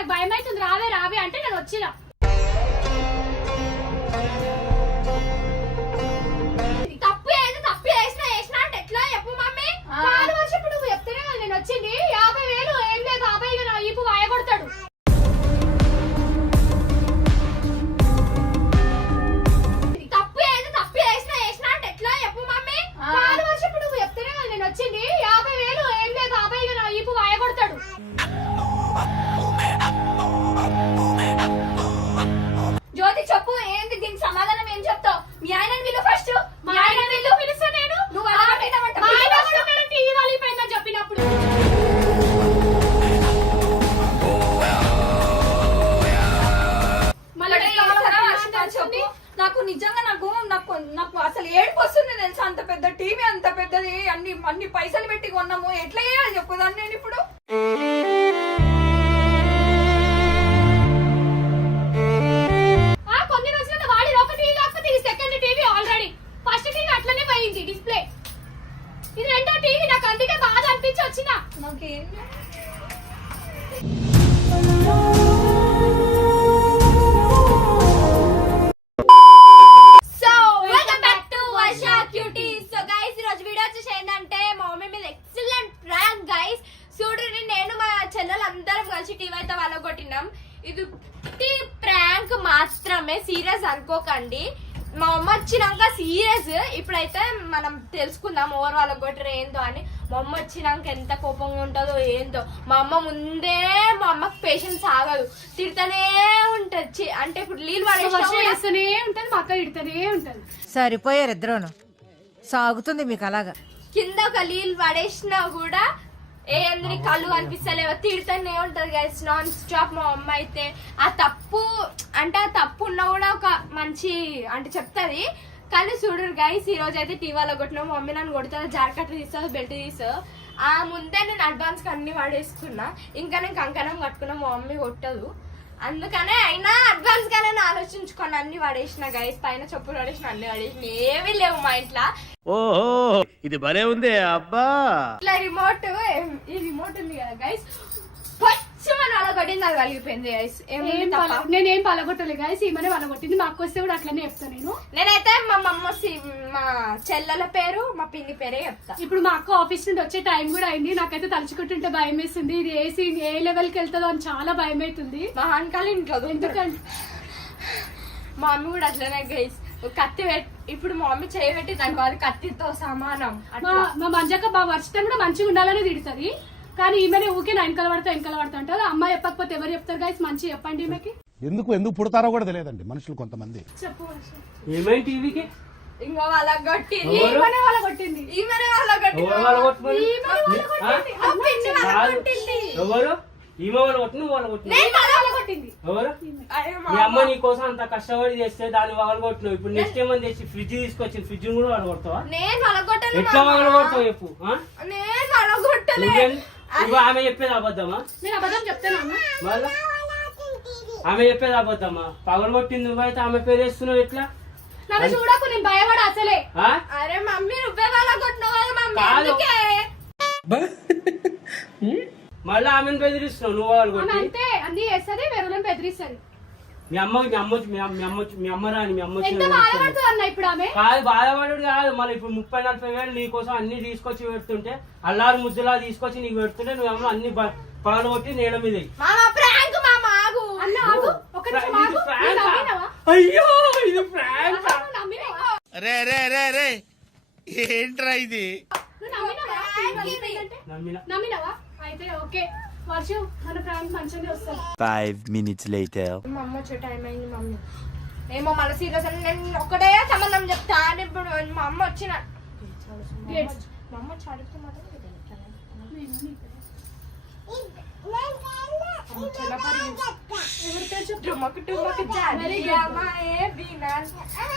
నాకు భయం అవుతుంది రావే రావే అంటే నేను వచ్చినా. కొన్నాము ఎట్లా చేయాలి చెప్పు దాన్ని నేను ఇప్పుడు? కొన్ని వాడి ఒక టీవీ కాకపోతే ఇది second TV already first TV అట్లనే పోయింది డిస్ప్లే ఇది రెండో టీవీ నాకు అందుకే బాధ అనిపించి వచ్చిన. నాకేం కొట్టినాం. ఇది ప్రాంక్ మాత్రమే సీరియస్ అనుకోకండి. మా అమ్మ వచ్చినాక సీరియస్. ఇప్పుడైతే మనం తెలుసుకుందాం ఓవర్ వాళ్ళకి కొట్టిన ఏందో అని. మా అమ్మ వచ్చినాక ఎంత కోపంగా ఉంటుందో ఏందో. మా అమ్మ ముందే మా అమ్మకి పేషెన్స్ ఆగదు. తిడతానే ఉంటది. అంటే ఇప్పుడు నీళ్ళు వర్షం పడేసి వేస్తూనే ఉంటది మా అక్క ఇడుతూనే ఉంటది. సరిపోయారు ఇద్దరును. సాగుతుంది మీకు అలాగా. కింద ఒక నీళ్ళు పడేసినా కూడా ఏ అందరి కళ్ళు కనిపిస్తలేవో. తిడుతూనే ఉంటుంది గైస్ నాన్ స్టాప్ మా అమ్మ అయితే ఆ తప్పు అంటే ఆ తప్పు ఉన్నా కూడా ఒక మంచి అంటే చెప్తుంది. కానీ చూడరు గైస్ ఈ రోజు అయితే టీవీలో కొట్టినా. మా మమ్మీ నన్ను కొడుతుంది జాకెట్ తీస్తుంది బెల్ట్ తీసు ఆ ముందే నేను అడ్వాన్స్ అన్ని వాడేసుకున్నా. ఇంకా నేను కంకణం కట్టుకున్నా మా మమ్మీ కొట్టదు. అందుకనే అయినా అడ్వాన్స్గా నేను ఆలోచించుకొని అన్ని వాడేసిన గైస్ పైన చెప్పులు వాడేసిన అన్ని వాడేసిన ఏమీ లేవు మా ఇంట్లో. ఓహో ఇది భలే ఉంది అబ్బా. ఇట్లా రిమోట్ ఈ రిమోట్ ఉంది కదా గైస్ పచ్చి మన అలా కొట్టింది అది కలిగిపోయింది ఏం నేనేం పలగొట్టలే గాయస్ ఈమెనే పలగొట్టింది. మా అక్క వస్తే కూడా అట్లనే చెప్తా నేను. నేనైతే మా మమ్మ మా చెల్లెల పేరు మా పిన్ని పేరే చెప్తా. ఇప్పుడు మా అక్క ఆఫీస్ నుండి వచ్చే టైం కూడా అయింది. నాకైతే తలుచుకుంటుంటే భయం వేస్తుంది ఇది ఏసీ ఏ లెవెల్కి వెళ్తుందో అని చాలా భయం అవుతుంది మా హాన్కాల ఇంట్లో ఎందుకంటే మా మమ్మీ కూడా అట్లనే గైస్ కత్తి ఇప్పుడు మా మమ్మీ చేయి పెట్టి దానికి అది కత్తితో సమానం. మా మా మంజక్క బాగా వర్షం కూడా మంచిగా ఉండాలని తిడుతుంది. కానీ ఈమెనే ఊకే నా వెనకాల పడతా వెనకాల పడతా అంటారు. అమ్మాయి చెప్పకపోతే ఎవరు చెప్తారు గాయస్ మంచి చెప్పండి ఈమెకి. ఎందుకు ఎందుకు పుడతారో కూడా తెలియదండి మనుషులు కొంతమంది. చెప్పు. ఏమైంది టీవీకి? ఇంకో వాళ్ళ కొట్టింది. ఎవరు? ఈమెనే వాళ్ళ కొట్టింది. ఈమెనే వాళ్ళ కొట్టింది. ఎవరు వాళ్ళ కొట్టుకుని ఈమెనే వాళ్ళ కొట్టింది. ఆ? పిన్ని వాళ్ళ కాదు. కొట్టింది. ఎవరు? ఈమె వాళ్ళు కొట్టు నువ్వు వాళ్ళు కొట్టిన నేను వాళ్ళ వాళ్ళ కొట్టింది. ఎవరు? అరే మా మీ అమ్మ నీ కోసం అంత కష్టపడి చేస్తే దాన్ని వాళ్ళు కొట్టినావు. ఇప్పుడు నెక్స్ట్ ఏమని తెచ్చి ఫ్రిడ్జ్ తీసుకొచ్చి ఫ్రిడ్జ్ కూడా వాళ్ళు కొడతావా? నేను వలగొట్టను ఎట్లా మామ. వాళ్ళు కొడతావు చెప్పు ఆ? నేను వలగొట్టలే నువ్వేం ఇప్పుడు ఆమె చెప్పేది అబద్ధమా? నేను అబద్ధం చెప్తాను అమ్మ. మళ్ళా? ఆమె చెప్పేది అబద్ధమా? పగలు కొట్టింది నువ్వైతే ఆమె పేరు వేస్తున్నావు ఎట్లా? నన్ను చూడకు నేను భయపడ అసలే? అరే మమ్మీ నువ్వే వలగొట్టినావు కదా మమ్మీ మళ్ళా ఆమెను బెదిరిస్తున్నావు నువ్వు అంతే అన్ని చేస్తుంది వేరే బెదిరిస్తుంది. మీ అమ్మ మీ అమ్మ మీ అమ్మ మీ అమ్మ వచ్చి- మీ అమ్మ రాని మీ అమ్మ వచ్చి ఎంత బాధపడుతుంది అన్న ఇప్పుడు ఆమె? కాదు బాధపడుడు కాదు. మళ్ళీ ఇప్పుడు ముప్పై నలభై వేలు నీ కోసం అన్ని తీసుకొచ్చి పెడుతుంటే అల్లారు ముద్దులా తీసుకొచ్చి నీకు పెడుతుంటే నువ్వేమో అన్ని పగల కొట్టి నేల మీద నువ్వు? అయ్యో ఇది ప్రాంక్? నువ్వు రే రే రే రే. ఏంట్రా ఇది? నువ్వు నమ్మినవా? అయితే ఓకే. వర్షం మన ప్రాంక్ మంచిగానే వస్తుంది ఫైవ్ మినిట్స్ లేటర్ మా అమ్మ వచ్చే టైం అయింది మమ్మీ. ఏమో మళ్ళీ సీరియస్ అని నేను ఒక్కటే సంబంధం చెప్తా అని ఇప్పుడు మా అమ్మ వచ్చిన. Gates. మా అమ్మ వచ్చి అడిగితే మాత్రం ఇది ఎట్లా? టుమక్ టుమక్ జానీ. బినాన్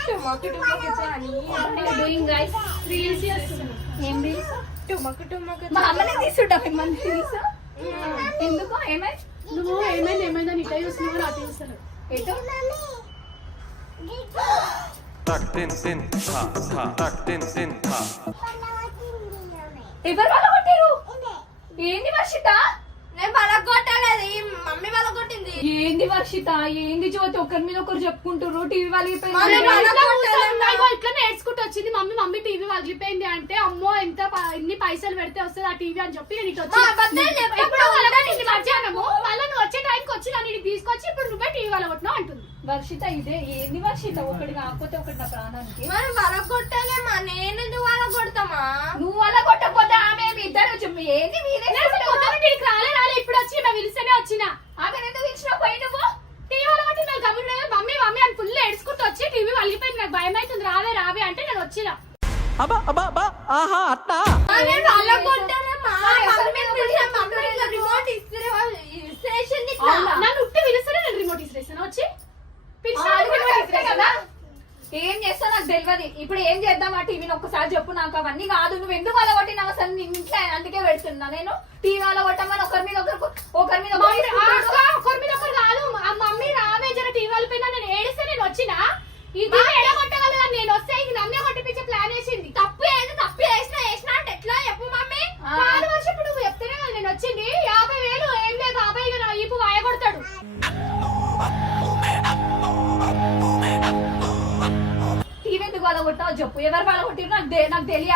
టుమక్ టుమక్ జానీ. డూయింగ్ గైస్ రీల్స్ చేస్తున్నాం ఏం రీల్స్ టుమక్ టుమక్ మా అమ్మనే తీసుంటా మిమ్మల్ని రీల్స్ ఎందుకు? ఏమై నువ్వు ఏమైంది? ఏమైందని ఇట్లా చూస్తున్నావు నా చూస్తున్నావు. ఎటు tak din din ta ఎవరు వాళ్ళ కొట్టారు ఏంది వర్షిత? నేను పలగొట్టలేదు ఈ మమ్మీ పలగొట్టింది. ఏంది వర్షిత ఏంది జ్యోతి? ఒకరి మీద ఒకరు చెప్పుకుంటారు టీవీ మమ్మీ వాళ్ళకి పలగొట్టలేదు. ఇట్లా నేర్చుకుంటూ వచ్చింది. మమ్మీ మమ్మీ టీవీ పగిలిపోయింది అంటే అమ్మో ఎంత ప- ఎన్ని పైసలు పెడితే వస్తుంది ఆ టీవీ అని చెప్పి నేను ఇటు మా అబద్ధాలు వచ్చి చెప్పకు. ఎప్పుడో వలగొట్టింది మధ్యాహ్నము. మళ్ళీ నువ్వు వచ్చే టైంకి వచ్చి నన్ను ఇటు తీసుకొచ్చి ఇప్పుడు నువ్వే టీవీ వలగొట్టినావు అంటుంది. వర్షిత ఇదే ఏంది వర్షిత? ఒకటి కాకపోతే ఒకటి నా ప్రాణానికి. మరి పలగొట్టలేమా నేను ఎందుకు నువ్వు అలా కొట్టకపోతే ఆమె మీ ఇద్దరు చెప్పు ఏంది మీరే ఇక్కడికి రాలే రాలే ఇప్పుడు వచ్చి నా పిలిస్తేనే వచ్చిన. ఆమె ఎందుకు ఇచ్చిన పోయి నువ్వు? టీవీ వలగొట్టి నాకు మమ్మీ మమ్మీ అని ఫుల్ ఏడ్చుకుంటూ వచ్చి టీవీ వలిగిపోయింది. నాకు భయం అవుతుంది. రావే రావే అంటే నేను వచ్చిన. ఆ, నేను పలగొట్టలేమా మమ్మీ పిలిచా మమ్మీ రిమోట్ ఇస్తే స్టేషన్ ఇట్లా నన్ను ఉట్టి పిలిస్తేనే నేను రిమోట్ ఇస్తాను వచ్చి పిలిచిన కదా ఏం చేస్తా నాకు తెలియదు ఇప్పుడు ఏం చేద్దాం? ఆ టీవీని ఒక్కసారి చెప్పు నాకు. అవన్నీ కాదు. నువ్వు ఎందుకు అలా కొట్టినావు అసలు ఇంట్లో అందుకే పెడుతున్నా నేను? టీవీ అలా కొట్టమని ఒకరి మీద ఒకరు ఒకరి మీద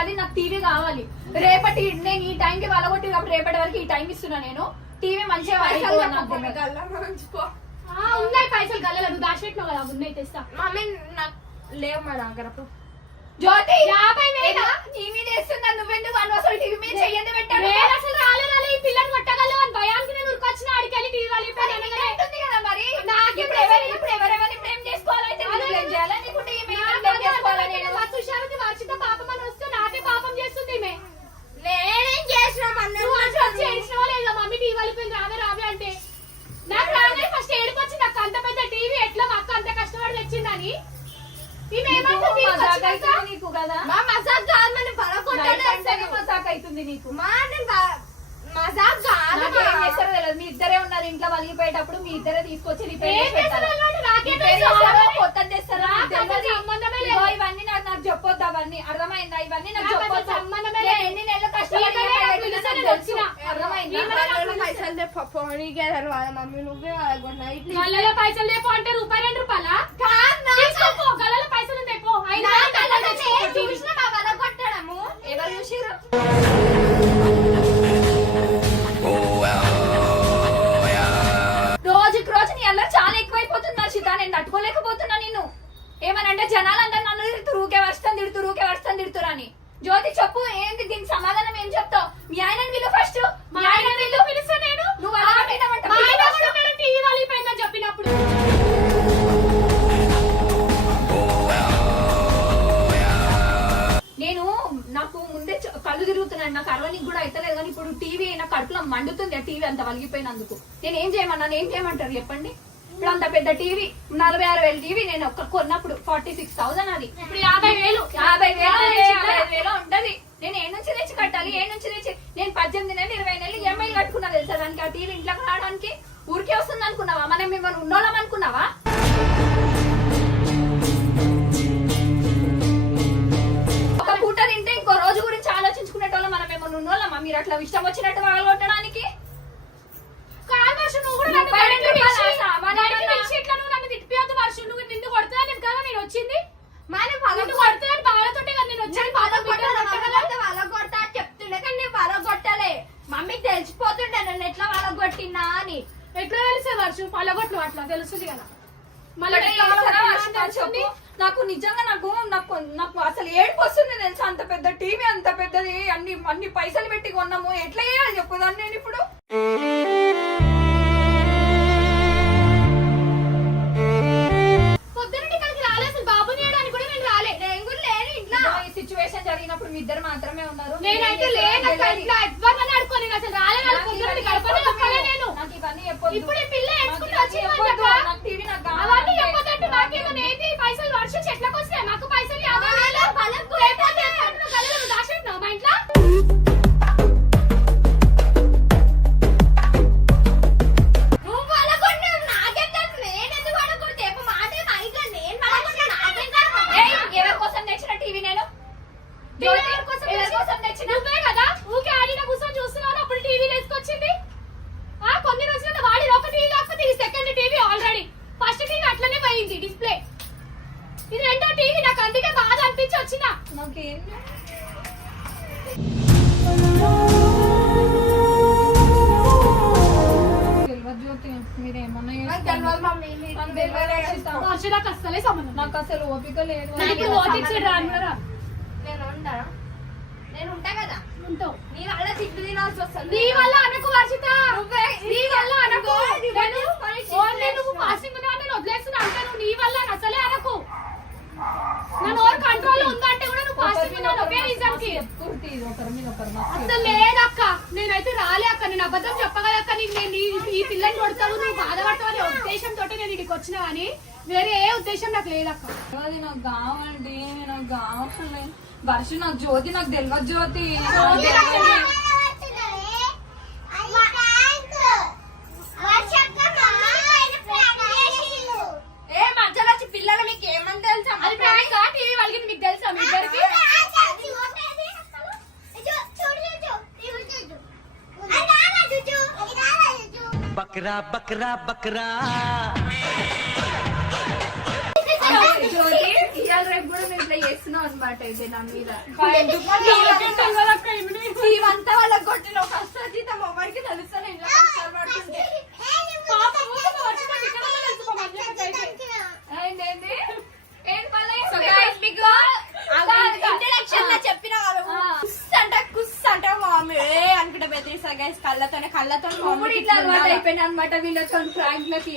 తె- నాకు టీవీ కావాలి. రేపటి నేను ఈ టైంకి వాళ్ళ కొట్టి కాబట్టి రేపటి వరకు ఈ టైం ఇస్తున్నా నేను. టీవీ మంచిగా ఉన్నాయి పైసలు నువ్వు దాచిపెట్టినావు కదా ఉన్నాయి తెస్తా. మమ్మీ నాకు లేవు మా దగ్గర. జ్యోతి యాభై వేలా? నీ మీద వేస్తున్నా నువ్వెందుకు అనవసరం టీవీ మీద చెయ్యండి పెట్టాడు నేను అసలు రాలే రాలే ఈ పిల్లని కొట్టగలవు అని భయానికి నేను ఉరికొచ్చిన ఆడికి వెళ్ళి టీవీ ఉంటుంది కదా మరి నాకు ఇప్పుడు ఎవరు ఇప్పుడు ఎవరెవరిని బ్లేమ్ చేసుకోవాలైతే అదే బ్లేమ్ చేయాలా నీకుంటే ఈమె నాకు బ్లేమ్ అదే చేసుకోవాలా అర్థమైంది. నేను మస్తు హుషారుంది, వర్షిత పాపం అని వస్తే నాకే పాపం చేస్తుంది ఈమె. నేనేం చేసిన మమ్మీ నువ్వు వచ్చి వచ్చి ఏడ్చినావా లేదా? మమ్మీ టీవీ వెళ్ళిపోయింది, రావే రావే అంటే. నాకు రాగానే first ఏడుపు వచ్చింది, అక్క అంత పెద్ద టీవీ ఎట్లా మా అక్క అంత కష్టపడి తెచ్చిందని. ఈమె ఏమంటుంది? నీకు మజాక్ వచ్చినాక? అవుతుంది నీకు కదా మా మజాక్ కాదు మనం నైట్ పలగొట్టలేదు అంటేనే మజాక్ అవుతుంది నీకు మా నేను బ- మజాక్ కాదు నాకు ఏం మా. చేస్తారో తెలియదు మీ ఇద్దరే ఉన్నారు ఇంట్లో వలిగిపోయేటప్పుడు మీ ఇద్దరే తీసుకొచ్చి రిపేర్ తెస్తారో. లేదు. ఇవన్నీ నాకు నాకు చెప్పొద్దు అవన్నీ. అర్థమైందా? ఇవన్నీ నాకు చెప్పొద్దు. ఎన్ని నెలలు పైసలు పోనీకే తర్వాత మమ్మీ? నువ్వే పైసలు లేపో అంటే రూపాయి రెండు రూపాయలా? తీసుకోపో, గల్లలో పైసలు. చూసిన ఎవరు చూసిర్రు? నేను తట్టుకోలేకపోతున్నా నిన్ను. ఏమనంటే జనాలందరూ నన్ను తిడుతురు ఊకే వస్తాను తిడుతురు ఊకే వస్తాను తిడుతురు అని జ్యోతి చెప్పు ఏంది దీనికి సమాధానం ఏం చెప్తావు? మీ ఆయన వీళ్ళు ఫస్ట్ మా ఆయన ఎందుకు పిలిస్తే నేను. నువ్వు అలా చెప్పినప్పుడు. నేను నాకు ముందే కళ్ళు తిరుగుతున్నాను నాకు అరవనికి కూడా అయితలేదు కానీ ఇప్పుడు టీవీ నా కడుపులో మండుతుంది. ఆ టీవీ అంత వలిగిపోయినందుకు. నేను ఏం చేయమన్నాను ఏం చేయమంటారు? చెప్పండి. ఇప్పుడు అంత పెద్ద టీవీ నలభై ఆరు వేలు టీవీ నేను ఒక్క కొన్నప్పుడు ఫార్టీ సిక్స్ థౌసండ్ అది. ఇప్పుడు యాభై వేలు. యాభై వేలు యాభై వేలు ఉంటది. నేను ఏ నుంచి తెచ్చి కట్టాలి ఏ నుంచి తెచ్చి? నేను పద్దెనిమిది నెలలు ఇరవై నెలలు ఈఎంఐ కట్టుకున్నా తెలుసా? దానికి ఆ టీవీ ఇంట్లోకి రావడానికి ఊరికే వస్తుంది అనుకున్నావా? మనం మిమ్మల్ని ఉన్నోళ్ళం అనుకున్నావా? ఒక పూట తింటే ఇంకో రోజు గురించి ఆలోచించుకునేటోళ్ళం మనం ఏమన్నా ఉన్నోళ్ళమా? మీరు అట్లా ఇష్టం వచ్చినట్టు కొట్టడానికి వచ్చింది. మరి పలగొట్ట కొడుతున్నాను బాధతోటే కదా నేను వచ్చాను పలగొట్టాలి పలగొడతా అని చెప్తుండే కానీ నేను పలగొట్టలే మమ్మీకి తెలిసిపోతుండే నన్ను ఎట్లా పలగొట్టినా అని. ఎట్లా తెలిసే వర్షం? పల్లగొట్లు అట్లా తెలుస్తుంది కదా. మళ్ళీ. నాకు నిజంగా నాకు నాకు నాకు అసలు ఏడుపు వస్తుంది తెలుసా? అంత పెద్ద టీవీ అంత పెద్దది అన్ని అన్ని పైసలు పెట్టి కొన్నాము. ఎట్లా చేయాలి చెప్పు? దాన్ని నేను ఇప్పుడు అందుకే బాధ అనిపించి వచ్చిన. నాకు అసలే సంబంధం నాకు అసలు ఓపిక లేదు. నేను ఉంటా కదా? ఉంటావు. నీ వల్ల తిట్టు తినాల్సి వస్తుంది. నీ వల్ల అనుకో వర్షిత ఉన్నావు ఒకే రీజన్కి అసలు లేదక్క నేనైతే రాలే అక్క నేను అబద్ధం చెప్పగలక్క నీకు నేను ఈ- పిల్లని కొడతావు నువ్వు బాధపడతావు అనే ఉద్దేశంతో నేను ఇక్కడికి వచ్చిన కానీ వేరే ఏ ఉద్దేశం నాకు లేదక్క అది నాకు కావండి నాకు కావాలి వర్ష నాకు జ్యోతి నాకు తెలియదు జ్యోతి జ్యోతి నాకు తెలియదు. ఏ మధ్యలో వచ్చి పిల్లలు మీకు ఏమని తెలుసా అది ప్రాంక్ టీవీ వాళ్ళకి మీకు తెలుసా మీ ఇద్దరికి బక్రా బక్రా బక్రా జ్యోతి ఇవాళ రేపు కూడా మేము ఇట్లా చేస్తున్నాం అనమాట ఇది నా మీద ఇవంతా వాళ్ళకి కొట్టిన ఫస్ట్ జీతం ఎవరికి తెలుస్తాను ఇంట్లో కష్టాలు పడుతుంటే ఏంటి ఏంటి మళ్ళీ సో గైస్ మీకు ఇంట్రడక్షన్లో చెప్పిన వాళ్ళు కుస్ అంట కుస్ అంట మామి ఏ గైస్ కళ్ళతోనే కళ్ళతో ఇట్లా అలవాటు అయిపోయినా అనమాట వీళ్ళతో ఫ్రాంక్ లకి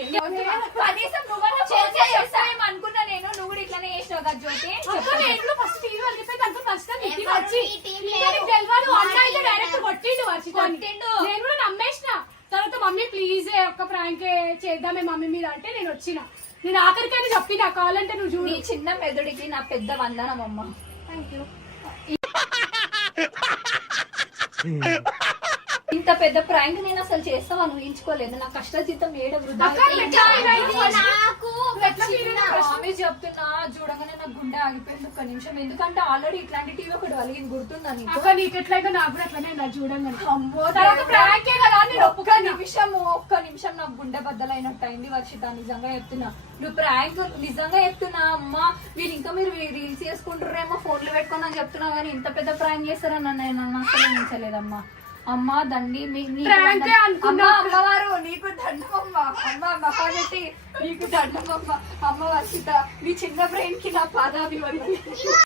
కనీసం నువ్వు అనుకున్నా నేను? నువ్వు కూడా ఇట్లానే చేసినావు కదా జ్యోతి? అక్క నేను ఫస్ట్ టీవీ వాళ్ళకి దాంట్లో ఫస్ట్ వచ్చి తెలియదు అన్న అయితే డైరెక్ట్ కొట్టిండు వర్షితాన్ని. కొట్టిండు. నేను కూడా నమ్మేసిన. తర్వాత మమ్మీ ప్లీజ్ ఒక్క ప్రాంక్ చేద్దామే మమ్మీ మీద అంటే నేను వచ్చిన. నేను ఆఖరికైనా చెప్పిన కావాలంటే నువ్వు చూడు. నీ చిన్న మెదడుకి నా పెద్ద వందనం అమ్మ. ఇంత పెద్ద ప్రాంక్ నేను అసలు చేస్తావని ఊహించుకోలేదు. నా కష్టజీతం ఏడ వృధా? చెప్తున్నా చూడగానే నాకు గుండె ఆగిపోయింది ఒక్క నిమిషం. ఎందుకంటే ఆల్రెడీ ఇట్లాంటి టీవీ ఒకటి వలిగింది గుర్తుందా నీకు? నీకు ఎట్లయితే నాకు కూడా అట్లనే నా చూడండి అమ్మో తర్వాత. ప్రాంకే కదా నేను ఒక్క. నిమిషం ఒక్క నిమిషం నాకు గుండె బద్దలైనట్టు అయింది వర్షిత నిజంగా చెప్తున్నా. నువ్వు ప్రాంక్ నిజంగా చెప్తున్నా అమ్మా. వీళ్ళు ఇంకా మీరు రీల్స్ చేసుకుంటారేమో ఫోన్లు పెట్టుకొని అని చెప్తున్నా కానీ ఇంత పెద్ద ప్రాంక్ చేస్తారని నేను అసలు ఊహించలేదమ్మా. అమ్మా దండి మీ నీకు ప్రాంకే దండం. అనుకున్నా. అమ్మా, అమ్మవారు నీకు దండం అమ్మ అమ్మ మహానటి నీకు దండం అమ్మ అమ్మ వర్షిత నీ చిన్న బ్రెయిన్కి నా పాదాభివందనం